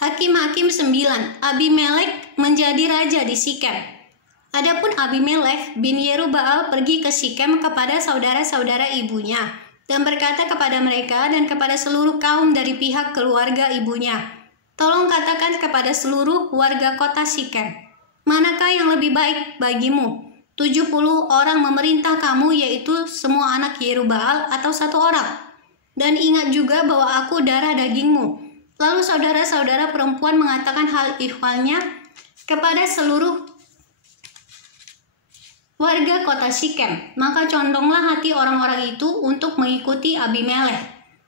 Hakim-hakim 9, Abimelek menjadi raja di Sikem. Adapun Abimelek bin Yerubbaal pergi ke Sikem kepada saudara-saudara ibunya dan berkata kepada mereka dan kepada seluruh kaum dari pihak keluarga ibunya, "Tolong katakan kepada seluruh warga kota Sikem, manakah yang lebih baik bagimu? 70 orang memerintah kamu, yaitu semua anak Yerubbaal, atau 1 orang? Dan ingat juga bahwa aku darah dagingmu." Lalu saudara-saudara perempuan mengatakan hal ihwalnya kepada seluruh warga kota Sikem. Maka condonglah hati orang-orang itu untuk mengikuti Abimelek.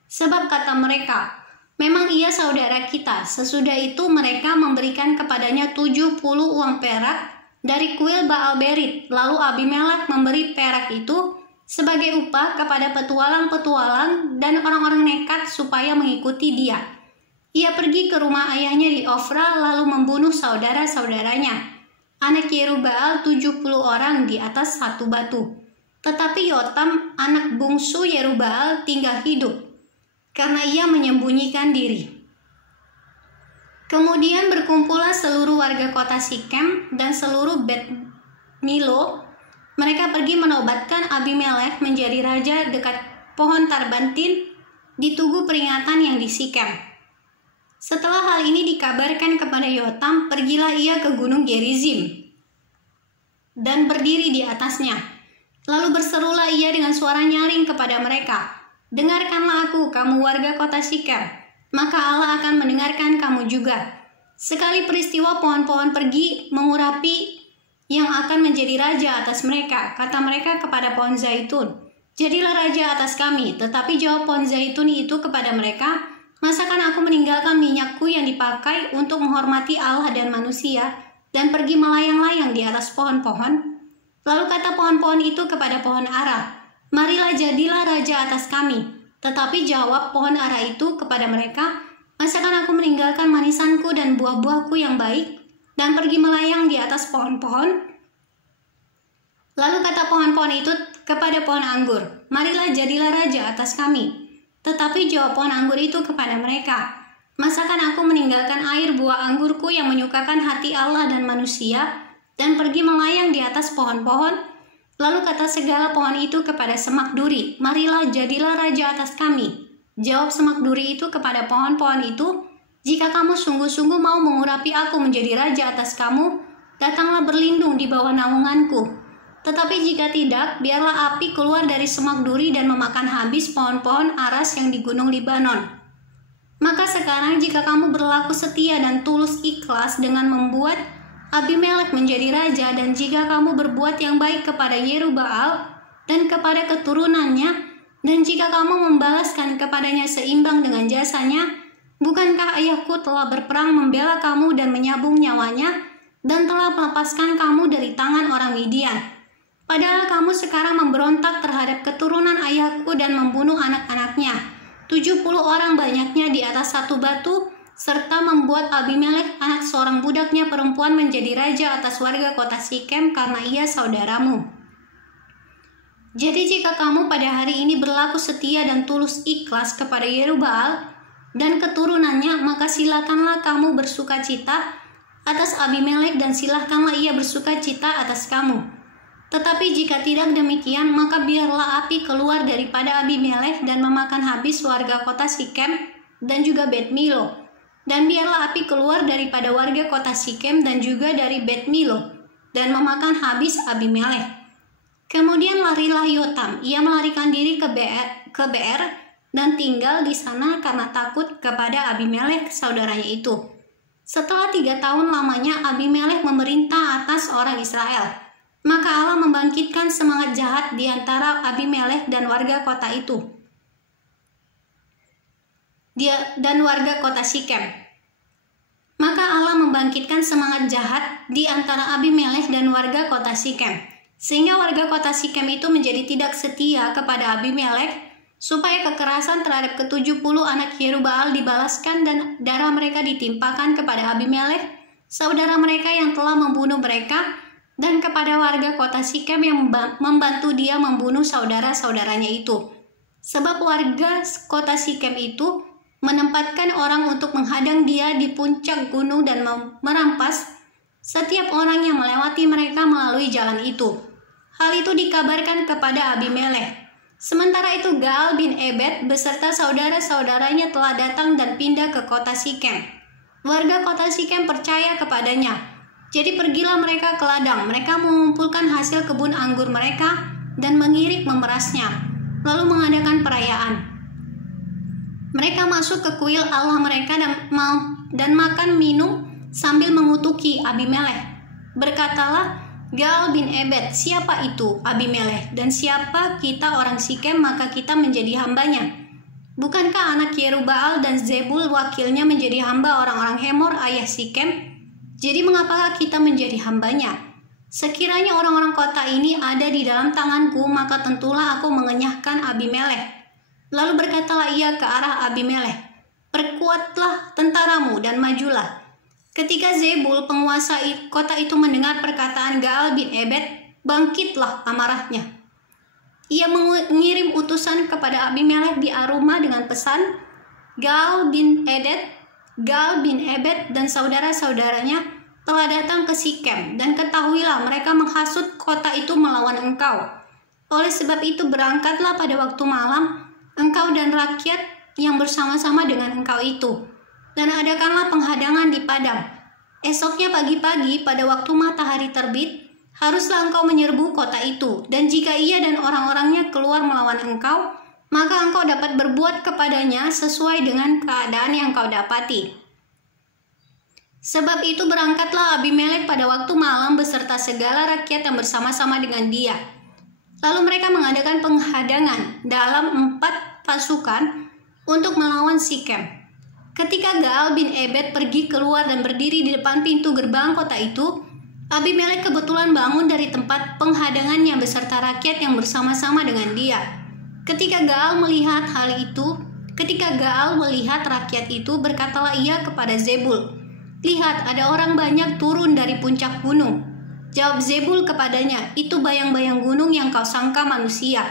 Sebab kata mereka, "Memang ia saudara kita." Sesudah itu mereka memberikan kepadanya 70 uang perak dari kuil Baal Berit. Lalu Abimelek memberi perak itu sebagai upah kepada petualang-petualang dan orang-orang nekat supaya mengikuti dia. Ia pergi ke rumah ayahnya di Ofra lalu membunuh saudara-saudaranya, anak Yerubbaal 70 orang di atas satu batu. Tetapi Yotam, anak bungsu Yerubbaal, tinggal hidup, karena ia menyembunyikan diri. Kemudian berkumpullah seluruh warga kota Sikem dan seluruh Bet Milo. Mereka pergi menobatkan Abimelek menjadi raja dekat pohon Tarbantin di tugu peringatan yang di Sikem. Setelah hal ini dikabarkan kepada Yotam, pergilah ia ke gunung Gerizim dan berdiri di atasnya. Lalu berserulah ia dengan suara nyaring kepada mereka, "Dengarkanlah aku, kamu warga kota Sikem, maka Allah akan mendengarkan kamu juga. Sekali peristiwa pohon-pohon pergi mengurapi yang akan menjadi raja atas mereka, kata mereka kepada pohon zaitun, 'Jadilah raja atas kami.' Tetapi jawab pohon zaitun itu kepada mereka, 'Masakan aku meninggalkan minyakku yang dipakai untuk menghormati Allah dan manusia dan pergi melayang-layang di atas pohon-pohon?' Lalu kata pohon-pohon itu kepada pohon ara, 'Marilah jadilah raja atas kami.' Tetapi jawab pohon ara itu kepada mereka, 'Masakan aku meninggalkan manisanku dan buah-buahku yang baik dan pergi melayang di atas pohon-pohon?' Lalu kata pohon-pohon itu kepada pohon anggur, 'Marilah jadilah raja atas kami.' Tetapi jawab pohon anggur itu kepada mereka, 'Masakan aku meninggalkan air buah anggurku yang menyukakan hati Allah dan manusia dan pergi melayang di atas pohon-pohon?' Lalu kata segala pohon itu kepada semak duri, 'Marilah jadilah raja atas kami.' Jawab semak duri itu kepada pohon-pohon itu, 'Jika kamu sungguh-sungguh mau mengurapi aku menjadi raja atas kamu, datanglah berlindung di bawah naunganku. Tetapi jika tidak, biarlah api keluar dari semak duri dan memakan habis pohon-pohon aras yang di gunung Libanon. Maka sekarang jika kamu berlaku setia dan tulus ikhlas dengan membuat Abimelek menjadi raja, dan jika kamu berbuat yang baik kepada Yerubbaal dan kepada keturunannya, dan jika kamu membalaskan kepadanya seimbang dengan jasanya, bukankah ayahku telah berperang membela kamu dan menyabung nyawanya, dan telah melepaskan kamu dari tangan orang Midian? Padahal kamu sekarang memberontak terhadap keturunan ayahku dan membunuh anak-anaknya, 70 orang banyaknya di atas satu batu, serta membuat Abimelek anak seorang budaknya perempuan menjadi raja atas warga kota Sikem karena ia saudaramu. Jadi jika kamu pada hari ini berlaku setia dan tulus ikhlas kepada Yerubbaal dan keturunannya, maka silakanlah kamu bersukacita atas Abimelek dan silahkanlah ia bersukacita atas kamu. Tetapi jika tidak demikian, maka biarlah api keluar daripada Abimelek dan memakan habis warga kota Sikem dan juga Bet Milo. Dan biarlah api keluar daripada warga kota Sikem dan juga dari Bet Milo dan memakan habis Abimelek." Kemudian larilah Yotam, ia melarikan diri ke Beer dan tinggal di sana karena takut kepada Abimelek saudaranya itu. Setelah 3 tahun lamanya Abimelek memerintah atas orang Israel. Maka Allah membangkitkan semangat jahat di antara Abimelek dan warga kota itu, dan warga kota Sikem. Maka Allah membangkitkan semangat jahat di antara Abimelek dan warga kota Sikem, sehingga warga kota Sikem itu menjadi tidak setia kepada Abimelek, supaya kekerasan terhadap ke-70 anak Yerubbaal dibalaskan dan darah mereka ditimpakan kepada Abimelek, saudara mereka yang telah membunuh mereka, dan kepada warga kota Sikem yang membantu dia membunuh saudara-saudaranya itu. Sebab warga kota Sikem itu menempatkan orang untuk menghadang dia di puncak gunung dan merampas setiap orang yang melewati mereka melalui jalan itu. Hal itu dikabarkan kepada Abimelekh. Sementara itu Gaal bin Ebed beserta saudara-saudaranya telah datang dan pindah ke kota Sikem. Warga kota Sikem percaya kepadanya. Jadi pergilah mereka ke ladang. Mereka mengumpulkan hasil kebun anggur mereka dan mengirik memerasnya, lalu mengadakan perayaan. Mereka masuk ke kuil Allah mereka dan makan minum sambil mengutuki Abimelekh. Berkatalah Gaal bin Ebed, siapa itu Abimelekh dan siapa kita orang Sikem maka kita menjadi hambanya? Bukankah anak Yerubbaal dan Zebul wakilnya menjadi hamba orang-orang Hemor ayah Sikem? Jadi mengapakah kita menjadi hambanya? Sekiranya orang-orang kota ini ada di dalam tanganku, maka tentulah aku mengenyahkan Abimelekh. Lalu berkatalah ia ke arah Abimelekh, perkuatlah tentaramu dan majulah. Ketika Zebul penguasa kota itu mendengar perkataan Gaal bin Ebed, bangkitlah amarahnya. Ia mengirim utusan kepada Abimelekh di Aruma dengan pesan, Gaal bin Ebed dan saudara-saudaranya telah datang ke Sikem, dan ketahuilah mereka menghasut kota itu melawan engkau. Oleh sebab itu berangkatlah pada waktu malam, engkau dan rakyat yang bersama-sama dengan engkau itu, dan adakanlah penghadangan di padang. Esoknya pagi-pagi pada waktu matahari terbit, haruslah engkau menyerbu kota itu, dan jika ia dan orang-orangnya keluar melawan engkau, maka engkau dapat berbuat kepadanya sesuai dengan keadaan yang kau dapati. Sebab itu berangkatlah Abimelekh pada waktu malam beserta segala rakyat yang bersama-sama dengan dia. Lalu mereka mengadakan penghadangan dalam 4 pasukan untuk melawan Sikem. Ketika Gaal bin Ebed pergi keluar dan berdiri di depan pintu gerbang kota itu, Abimelekh kebetulan bangun dari tempat penghadangannya beserta rakyat yang bersama-sama dengan dia. Ketika Gaal melihat rakyat itu, berkatalah ia kepada Zebul, lihat, ada orang banyak turun dari puncak gunung. Jawab Zebul kepadanya, itu bayang-bayang gunung yang kau sangka manusia.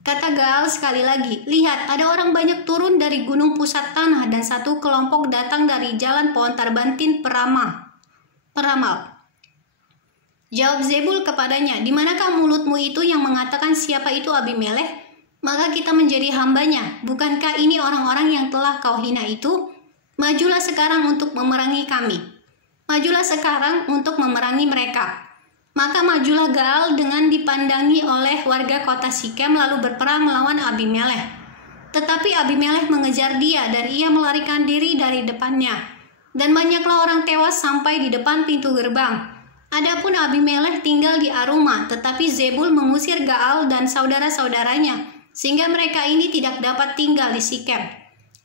Kata Gaal sekali lagi, lihat, ada orang banyak turun dari gunung pusat tanah dan satu kelompok datang dari jalan pohon tarbantin peramal. Jawab Zebul kepadanya, di manakah mulutmu itu yang mengatakan siapa itu Abimelekh? Maka kita menjadi hambanya. Bukankah ini orang-orang yang telah kau hina itu? Majulah sekarang untuk memerangi kami. Majulah sekarang untuk memerangi mereka. Maka majulah Gaal dengan dipandangi oleh warga kota Sikem lalu berperang melawan Abimelekh. Tetapi Abimelekh mengejar dia dan ia melarikan diri dari depannya. Dan banyaklah orang tewas sampai di depan pintu gerbang. Adapun Abimelekh tinggal di Aruma, tetapi Zebul mengusir Gaal dan saudara-saudaranya, sehingga mereka ini tidak dapat tinggal di Sikem.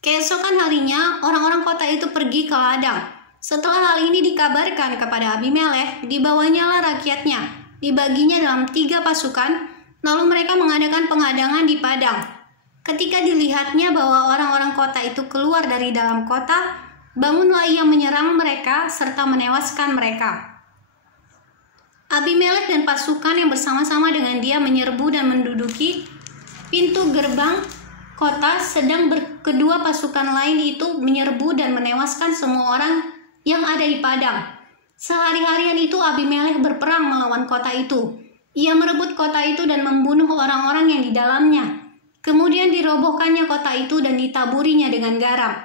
Keesokan harinya, orang-orang kota itu pergi ke ladang. Setelah hal ini dikabarkan kepada Abimelekh, dibawanyalah rakyatnya, dibaginya dalam 3 pasukan, lalu mereka mengadakan penghadangan di padang. Ketika dilihatnya bahwa orang-orang kota itu keluar dari dalam kota, bangunlah ia menyerang mereka serta menewaskan mereka. Abimelekh dan pasukan yang bersama-sama dengan dia menyerbu dan menduduki pintu gerbang kota, sedang kedua pasukan lain itu menyerbu dan menewaskan semua orang yang ada di padang. Sehari-harian itu Abimelekh berperang melawan kota itu. Ia merebut kota itu dan membunuh orang-orang yang di dalamnya. Kemudian dirobohkannya kota itu dan ditaburinya dengan garam.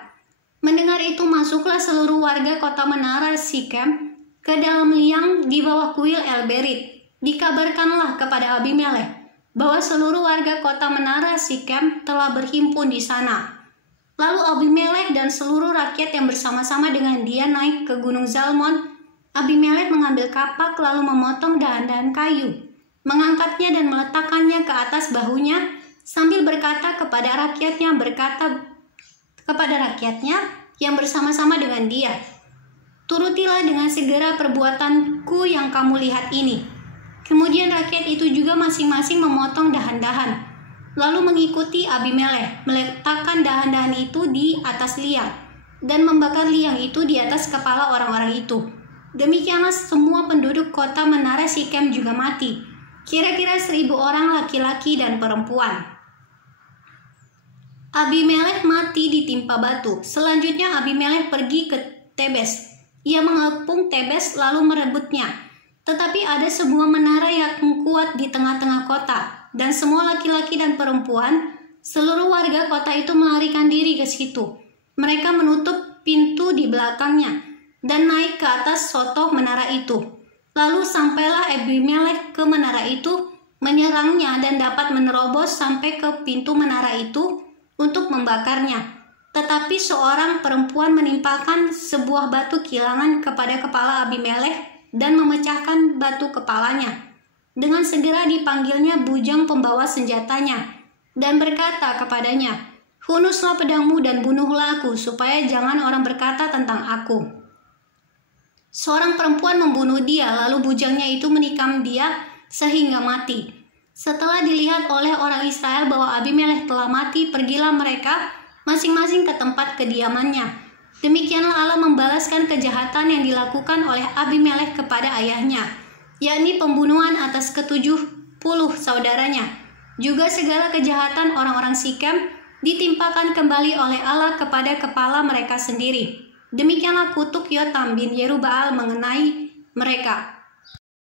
Mendengar itu masuklah seluruh warga kota menara Sikem ke dalam liang di bawah kuil El-Berit. Dikabarkanlah kepada Abimelekh bahwa seluruh warga kota menara Sikem telah berhimpun di sana. Lalu Abimelekh dan seluruh rakyat yang bersama-sama dengan dia naik ke gunung Zalmon. Abimelekh mengambil kapak lalu memotong dahan-dahan kayu, mengangkatnya dan meletakkannya ke atas bahunya sambil berkata kepada rakyatnya yang bersama-sama dengan dia, turutilah dengan segera perbuatanku yang kamu lihat ini. Kemudian rakyat itu juga masing-masing memotong dahan-dahan, lalu mengikuti Abimelekh, meletakkan dahan-dahan itu di atas liang, dan membakar liang itu di atas kepala orang-orang itu. Demikianlah semua penduduk kota menara Sikem juga mati, kira-kira 1000 orang laki-laki dan perempuan. Abimelek mati ditimpa batu. Selanjutnya Abimelek pergi ke Tebes. Ia mengepung Tebes lalu merebutnya. Tetapi ada sebuah menara yang kuat di tengah-tengah kota, dan semua laki-laki dan perempuan, seluruh warga kota itu melarikan diri ke situ. Mereka menutup pintu di belakangnya dan naik ke atas sotoh menara itu. Lalu sampailah Abimelek ke menara itu, menyerangnya dan dapat menerobos sampai ke pintu menara itu untuk membakarnya. Tetapi seorang perempuan menimpakan sebuah batu kilangan kepada kepala Abimelek dan memecahkan batu kepalanya. Dengan segera dipanggilnya bujang pembawa senjatanya dan berkata kepadanya, "Hunuslah pedangmu dan bunuhlah aku, supaya jangan orang berkata tentang aku." Seorang perempuan membunuh dia, lalu bujangnya itu menikam dia sehingga mati. Setelah dilihat oleh orang Israel bahwa Abimelek telah mati, pergilah mereka masing-masing ke tempat kediamannya. Demikianlah Allah membalaskan kejahatan yang dilakukan oleh Abimelek kepada ayahnya, yakni pembunuhan atas ke-70 saudaranya. Juga segala kejahatan orang-orang Sikem ditimpakan kembali oleh Allah kepada kepala mereka sendiri. Demikianlah kutuk Yotam bin Yerubbaal mengenai mereka.